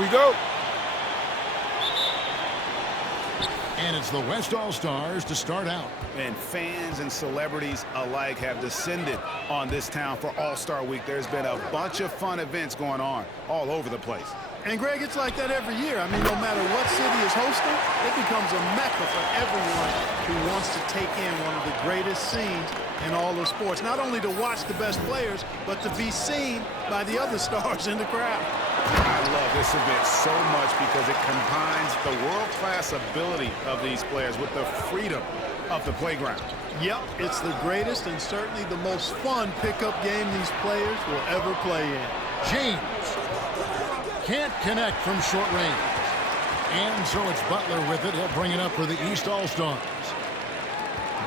we go. And it's the West All-Stars to start out. And fans and celebrities alike have descended on this town for All-Star Week. There's been a bunch of fun events going on all over the place. And, Greg, it's like that every year. I mean, no matter what city is hosting, it becomes a mecca for everyone who wants to take in one of the greatest scenes in all of sports. Not only to watch the best players, but to be seen by the other stars in the crowd. I love this event so much because it combines the world-class ability of these players with the freedom of the playground. Yep, it's the greatest and certainly the most fun pickup game these players will ever play in. James can't connect from short range. And so it's Butler with it. He'll bring it up for the East All-Stars.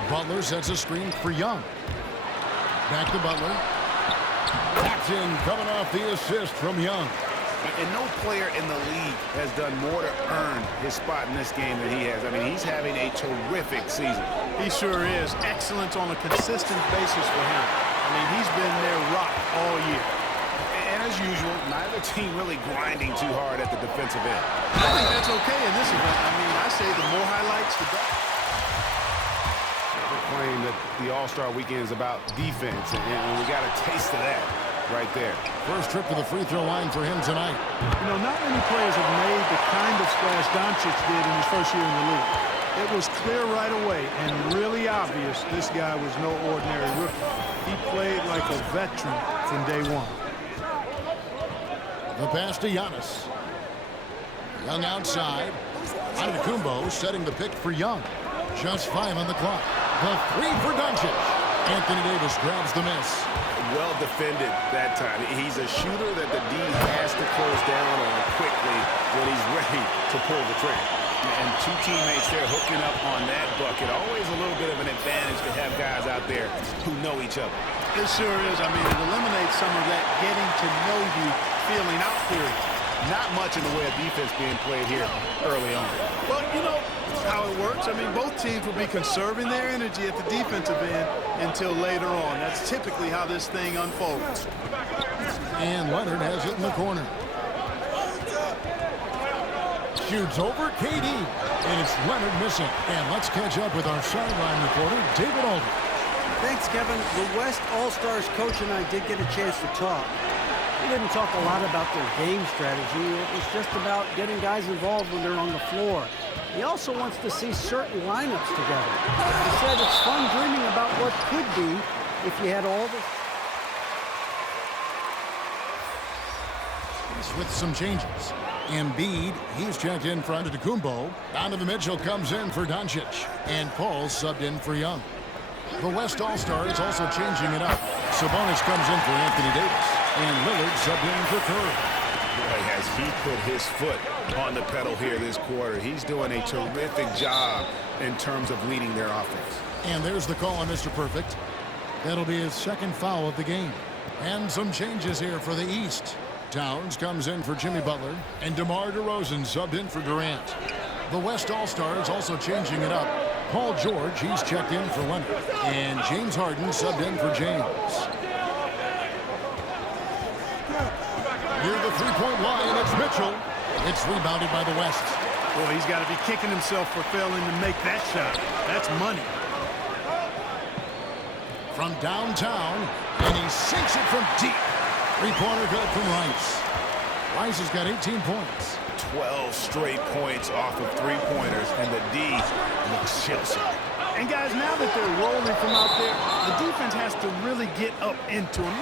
Butler sets a screen for Young. Back to Butler. Tapped in, coming off the assist from Young. And no player in the league has done more to earn his spot in this game than he has. I mean, he's having a terrific season. He sure is. Excellence on a consistent basis for him. I mean, he's been their rock all year. And as usual, neither team really grinding too hard at the defensive end. I think that's okay in this event. I mean, I say the more highlights, the better. They're claiming that the All-Star Weekend is about defense, and we got a taste of that right there. First trip to the free throw line for him tonight. You know, not many players have made the kind of splash Doncic did in his first year in the league. It was clear right away and really obvious this guy was no ordinary rookie. He played like a veteran from day one. The pass to Giannis. Young outside. Antetokounmpo setting the pick for Young. Just 5 on the clock. The three for Doncic. Anthony Davis grabs the miss. Well defended that time. He's a shooter that the D has to close down on quickly when he's ready to pull the trigger. And two teammates there hooking up on that bucket. Always a little bit of an advantage to have guys out there who know each other. It sure is. I mean, it eliminates some of that getting to know you feeling out period. Not much in the way of defense being played here early on. Well, you know how it works. I mean, both teams will be conserving their energy at the defensive end until later on. That's typically how this thing unfolds. And Leonard has it in the corner. Shoots over KD. And it's Leonard missing. And let's catch up with our sideline reporter, David Aldridge. Thanks, Kevin. The West All-Stars coach and I did get a chance to talk. We didn't talk a lot about their game strategy. It was just about getting guys involved when they're on the floor. He also wants to see certain lineups together. He said it's fun dreaming about what could be if you had all the... With some changes. Embiid, he's checked in for Antetokounmpo. Donovan Mitchell comes in for Doncic. And Paul subbed in for Young. The West All-Stars also changing it up. Sabonis comes in for Anthony Davis. And Lillard subbed in for Curry. Boy, has he put his foot on the pedal here this quarter. He's doing a terrific job in terms of leading their offense. And there's the call on Mr. Perfect. That'll be his second foul of the game. And some changes here for the East. Towns comes in for Jimmy Butler. And DeMar DeRozan subbed in for Durant. The West All-Stars also changing it up. Paul George, he's checked in for Leonard. And James Harden subbed in for James. Near the three-point line, it's Mitchell. It's rebounded by the West. Boy, he's got to be kicking himself for failing to make that shot. That's money. From downtown, and he sinks it from deep. Three-pointer good from Rice. Rice has got 18 points. 12 straight points off of three-pointers, and the D looks chill-sick. And guys, now that they're rolling from out there, the defense has to really get up into him.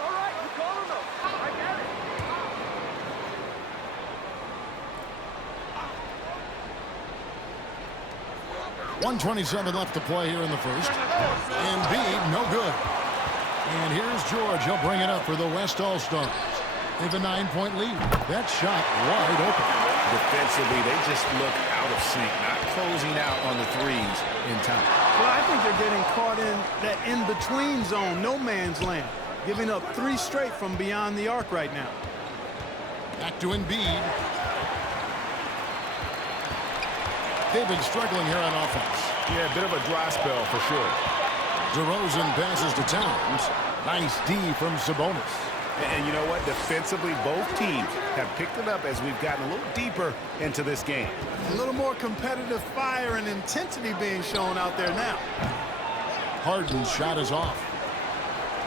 All right, you call him up. I get it. 1:27 left to play here in the first. Embiid, no good. And here's George. He'll bring it up for the West All-Stars. They have a 9-point lead. That shot wide open. Defensively, they just look out of sync, not closing out on the threes in time. Well, I think they're getting caught in that in-between zone, no man's land, giving up 3 straight from beyond the arc right now. Back to Embiid. They've been struggling here on offense. Yeah, a bit of a dry spell for sure. DeRozan passes to Towns. Nice D from Sabonis. And you know what? Defensively, both teams have picked it up as we've gotten a little deeper into this game. A little more competitive fire and intensity being shown out there now. Harden's shot is off.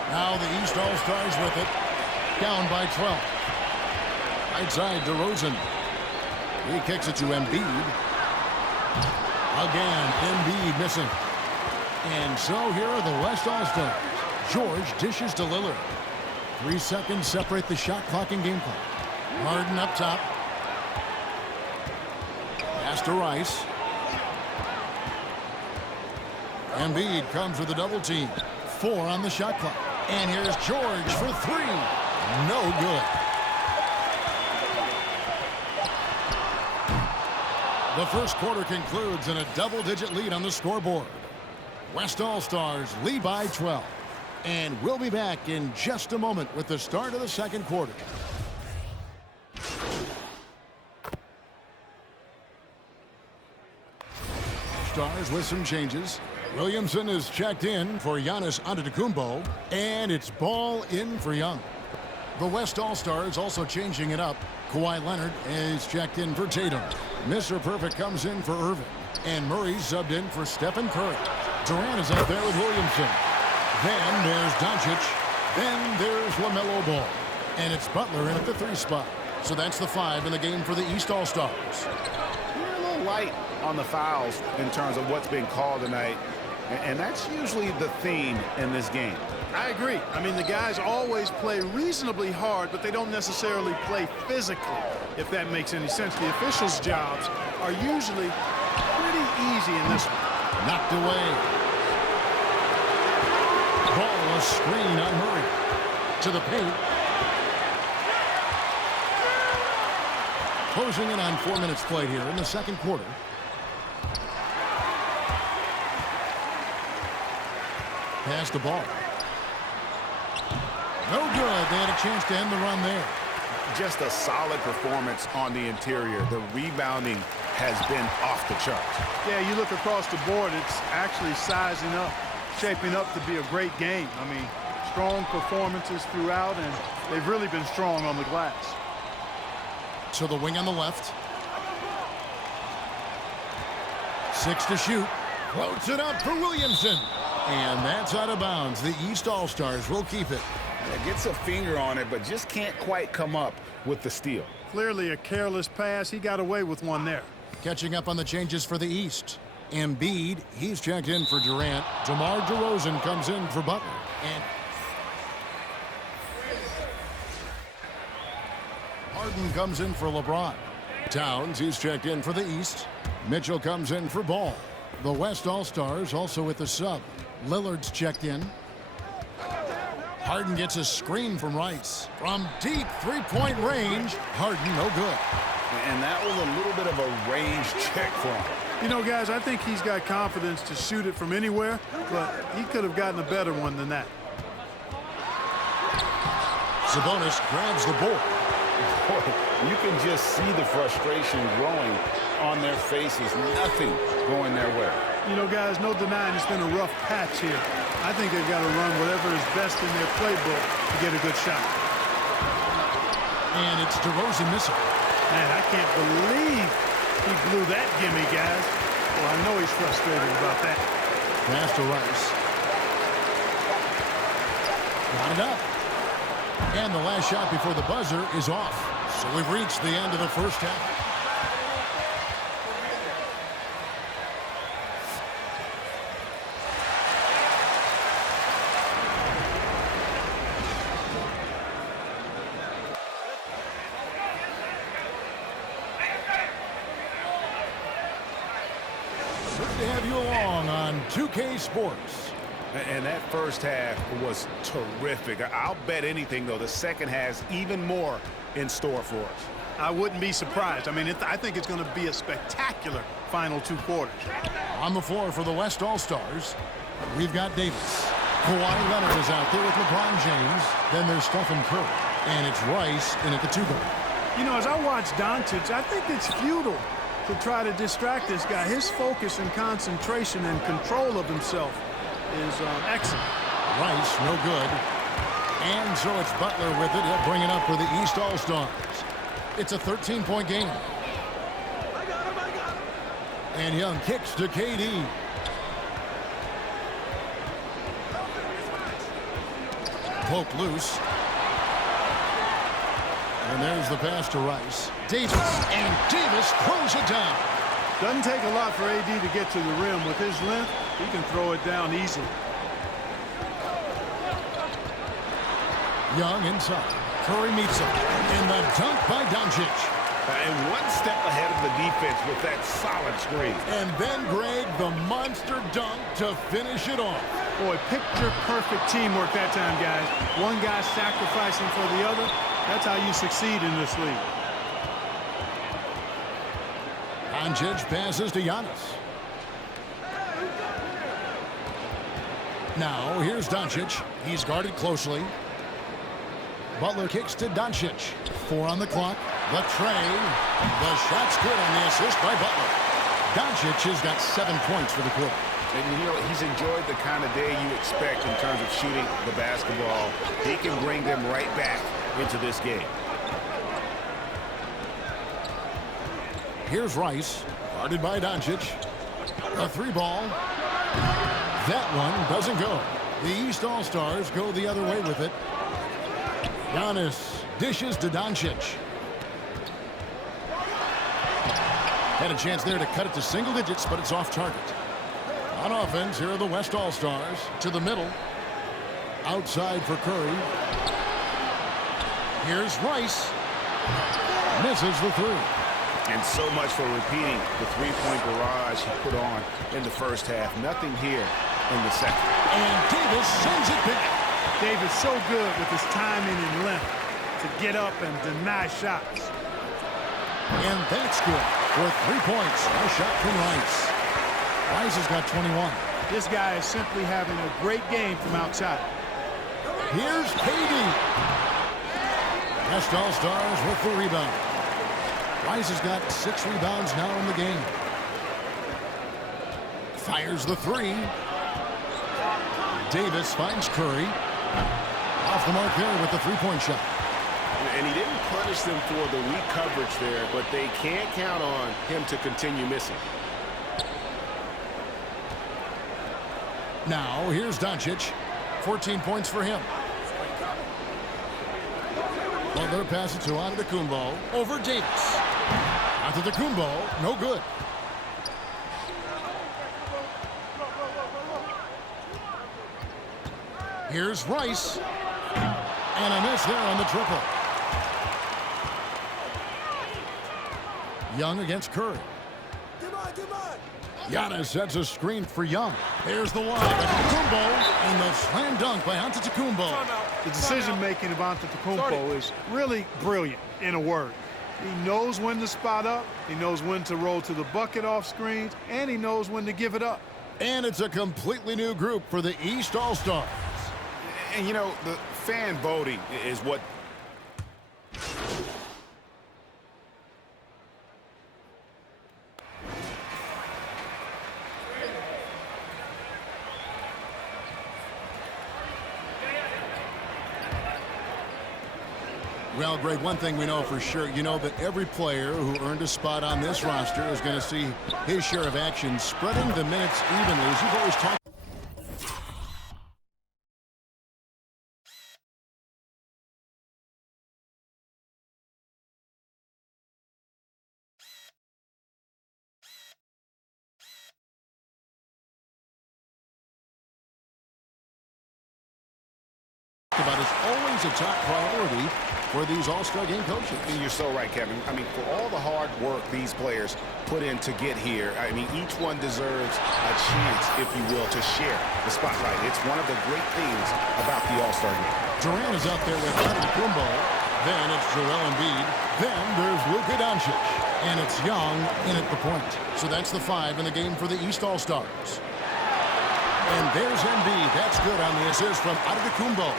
Now the East All-Stars with it. Down by 12. Right side, DeRozan. He kicks it to Embiid. Again, Embiid missing. And so here are the West All-Stars. George dishes to Lillard. 3 seconds separate the shot clock and game clock. Harden up top. Pass to Rice. Embiid comes with a double team. 4 on the shot clock. And here's George for 3. No good. The first quarter concludes in a double-digit lead on the scoreboard. West All-Stars lead by 12. And we'll be back in just a moment with the start of the second quarter. Stars with some changes. Williamson is checked in for Giannis Antetokounmpo, and it's ball in for Young. The West All-Stars also changing it up. Kawhi Leonard is checked in for Tatum. Mr. Perfect comes in for Irving, and Murray subbed in for Stephen Curry. Durant is out there with Williamson. Then there's Doncic. Then there's LaMelo Ball. And it's Butler in at the 3 spot. So that's the 5 in the game for the East All-Stars. We're a little light on the fouls in terms of what's being called tonight. And that's usually the theme in this game. I agree. I mean, the guys always play reasonably hard, but they don't necessarily play physically, if that makes any sense. The officials' jobs are usually pretty easy in this one. Knocked away. Ball, a screen on Murray. To the paint. Closing in on 4 minutes played here in the second quarter. Pass the ball. No good. They had a chance to end the run there. Just a solid performance on the interior. The rebounding has been off the charts. Yeah, you look across the board, it's actually sizing up, shaping up to be a great game. I mean, strong performances throughout, and they've really been strong on the glass. To the wing on the left. 6 to shoot. Floats it up for Williamson. And that's out of bounds. The East All-Stars will keep it. Gets a finger on it, but just can't quite come up with the steal. Clearly a careless pass. He got away with one there. Catching up on the changes for the East. Embiid, he's checked in for Durant. DeMar DeRozan comes in for Butler. And Harden comes in for LeBron. Towns, he's checked in for the East. Mitchell comes in for Ball. The West All-Stars also with the sub. Lillard's checked in. Harden gets a screen from Rice. From deep three-point range, Harden no good. And that was a little bit of a range check for him. You know, guys, I think he's got confidence to shoot it from anywhere, but he could have gotten a better one than that. Sabonis grabs the board. Boy, you can just see the frustration growing on their faces. Nothing going their way. You know, guys, no denying it's been a rough patch here. I think they've got to run whatever is best in their playbook to get a good shot. And it's DeRozan missing. Man, I can't believe he blew that gimme, guys. Well, I know he's frustrated about that. Pass to Rice. Got it up. And the last shot before the buzzer is off. So we've reached the end of the first half. Good to have you along on 2K Sports. And that first half was terrific. I'll bet anything, though, the second has even more in store for us. I wouldn't be surprised. I mean, I think it's going to be a spectacular final 2 quarters. On the floor for the West All-Stars, we've got Davis. Kawhi Leonard is out there with LeBron James. Then there's Stephen Curry. And it's Rice in at the 2 guard. You know, as I watch Doncic, I think it's futile to try to distract this guy. His focus and concentration and control of himself is excellent. Rice, no good. And so it's Butler with it. He'll bring it up for the East All-Stars. It's a 13-point game. I got him, I got him. And Young kicks to KD. Poke loose. And there's the pass to Rice. Davis, and Davis throws it down. Doesn't take a lot for AD to get to the rim. With his length, he can throw it down easily. Young inside. Curry meets him. And the dunk by Doncic. And one step ahead of the defense with that solid screen. And then, Greg, the monster dunk to finish it off. Boy, picture-perfect teamwork that time, guys. One guy sacrificing for the other. That's how you succeed in this league. Doncic passes to Giannis. Now, here's Doncic. He's guarded closely. Butler kicks to Doncic. 4 on the clock. The tray. The shot's good on the assist by Butler. Doncic has got 7 points for the quarter. And, you know, he's enjoyed the kind of day you expect in terms of shooting the basketball. He can bring them right back into this game. Here's Rice, guarded by Doncic. A 3-ball. That one doesn't go. The East All-Stars go the other way with it. Giannis dishes to Doncic. Had a chance there to cut it to single digits, but it's off target. On offense, here are the West All-Stars. To the middle. Outside for Curry. Here's Rice. Misses the 3. And so much for repeating the three-point barrage he put on in the first half. Nothing here in the second. And Davis sends it back. Davis so good with his timing and length to get up and deny shots. And that's good for 3 points. A shot from Rice. Rice has got 21. This guy is simply having a great game from outside. Here's KD. West All-Stars with the rebound. Rice has got 6 rebounds now in the game. Fires the 3. Davis finds Curry. Off the mark there with the 3-point shot. And he didn't punish them for the weak coverage there, but they can't count on him to continue missing. Now, here's Doncic. 14 points for him. Butler passes to Antetokounmpo over Davis. Antetokounmpo, no good. Here's Rice. And a miss there on the triple. Young against Curry. Giannis sets a screen for Young. There's the lob. Antetokounmpo and the slam dunk by Antetokounmpo. The decision-making of Antetokounmpo is really brilliant, in a word. He knows when to spot up, he knows when to roll to the bucket off screens, and he knows when to give it up. And it's a completely new group for the East All-Stars. And, you know, the fan voting is what... Well, Greg, one thing we know for sure, you know that every player who earned a spot on this roster is going to see his share of action, spreading the minutes evenly, as you've always talked about is always a top priority for these All-Star game coaches. And you're so right, Kevin. I mean, for all the hard work these players put in to get here, I mean, each one deserves a chance, if you will, to share the spotlight. It's one of the great things about the All-Star game. Durant is out there with Antetokounmpo. Then it's Joel Embiid. Then there's Luka Doncic. And it's Young in at the point. So that's the 5 in the game for the East All-Stars. And there's Embiid. That's good on the assist from Antetokounmpo.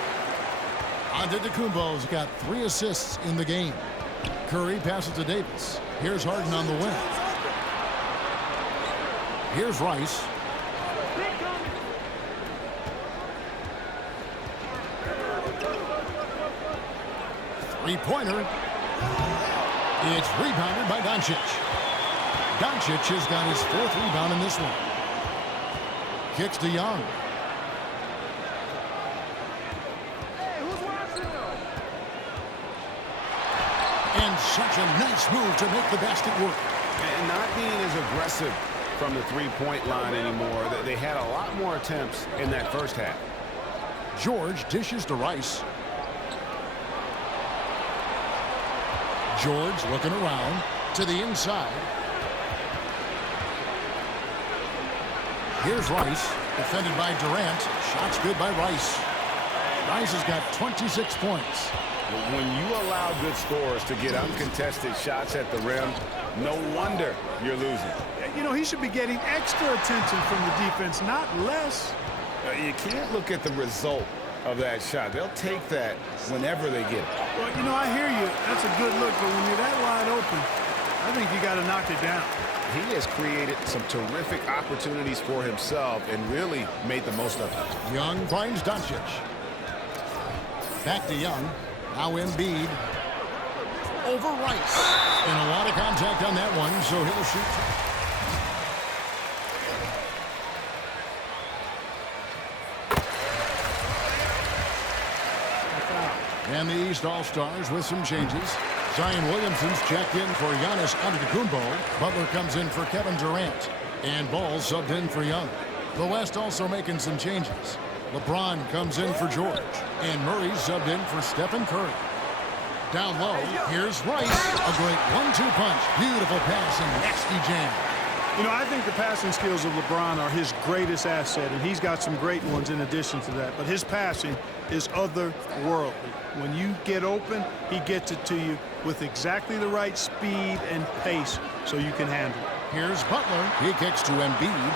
Antetokounmpo's got 3 assists in the game. Curry passes to Davis. Here's Harden on the wing. Here's Rice. Three-pointer. It's rebounded by Doncic. Doncic has got his 4th rebound in this one. Kicks to Young. And such a nice move to make the basket work. And not being as aggressive from the three-point line anymore. They had a lot more attempts in that first half. George dishes to Rice. George looking around to the inside. Here's Rice, defended by Durant. Shots good by Rice. Rice has got 26 points. When you allow good scorers to get uncontested shots at the rim, no wonder you're losing. You know, he should be getting extra attention from the defense, not less. You can't look at the result of that shot. They'll take that whenever they get it. Well, you know, I hear you. That's a good look, but when you're that wide open, I think you got to knock it down. He has created some terrific opportunities for himself and really made the most of it. Young finds Doncic. Back to Young. Now Embiid. Over Rice. And a lot of contact on that one, so he'll shoot. And the East All-Stars with some changes. Zion Williamson's checked in for Giannis Antetokounmpo. Butler comes in for Kevin Durant. And Ball subbed in for Young. The West also making some changes. LeBron comes in for George. And Murray subbed in for Stephen Curry. Down low, here's Rice. A great 1-2 punch. Beautiful pass and nasty jam. You know, I think the passing skills of LeBron are his greatest asset, and he's got some great ones in addition to that. But his passing is otherworldly. When you get open, he gets it to you with exactly the right speed and pace so you can handle it. Here's Butler. He kicks to Embiid.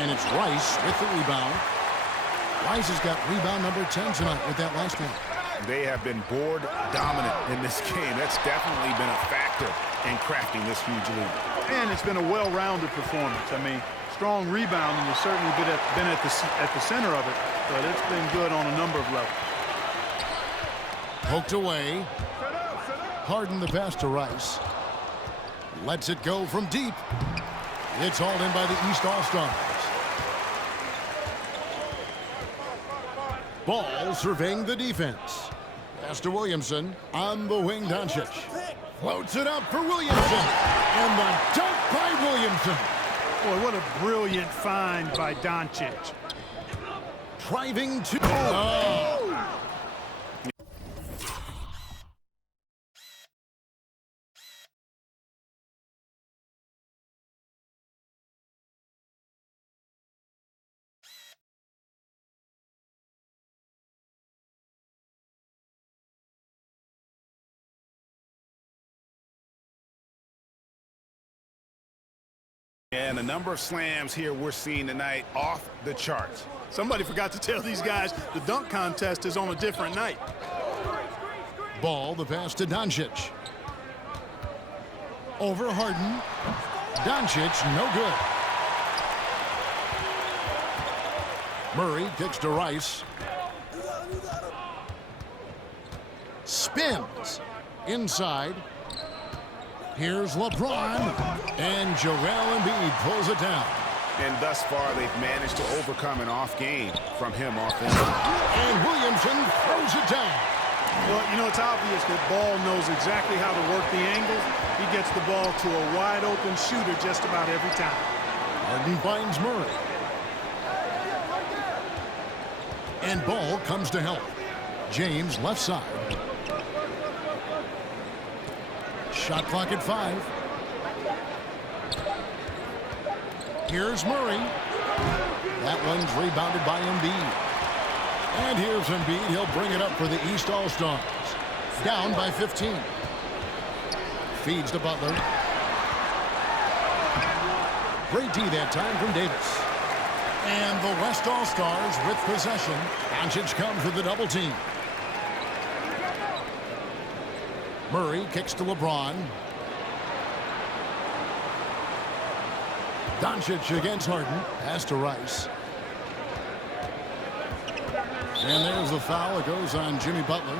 And it's Rice with the rebound. Rice has got rebound number 10 tonight with that last one. They have been board dominant in this game. That's definitely been a factor in crafting this huge lead. And it's been a well-rounded performance. I mean, strong rebounding has certainly been at the center of it, but it's been good on a number of levels. Poked away. Harden the pass to Rice. Lets it go from deep. It's hauled in by the East All-Stars. Ball surveying the defense. Pass to Williamson. On the wing, Doncic. Floats it up for Williamson. And the dunk by Williamson. Boy, what a brilliant find by Doncic. Driving to... Oh! And the number of slams here we're seeing tonight off the charts. Somebody forgot to tell these guys the dunk contest is on a different night. Ball, the pass to Doncic. Over Harden. Doncic, no good. Murray kicks to Rice. Spins. Inside. Here's LeBron. And Joel Embiid pulls it down. And thus far, they've managed to overcome an off game from him offensively. And Williamson throws it down. Well, you know, it's obvious that Ball knows exactly how to work the angles. He gets the ball to a wide-open shooter just about every time. Harden finds Murray. And Ball comes to help. James left side. Shot clock at 5. Here's Murray. That one's rebounded by Embiid. And here's Embiid. He'll bring it up for the East All-Stars. Down by 15. Feeds to Butler. Great D that time from Davis. And the West All-Stars with possession. Doncic comes with the double team. Murray kicks to LeBron. Doncic against Harden. Pass to Rice. And there's the foul. It goes on Jimmy Butler.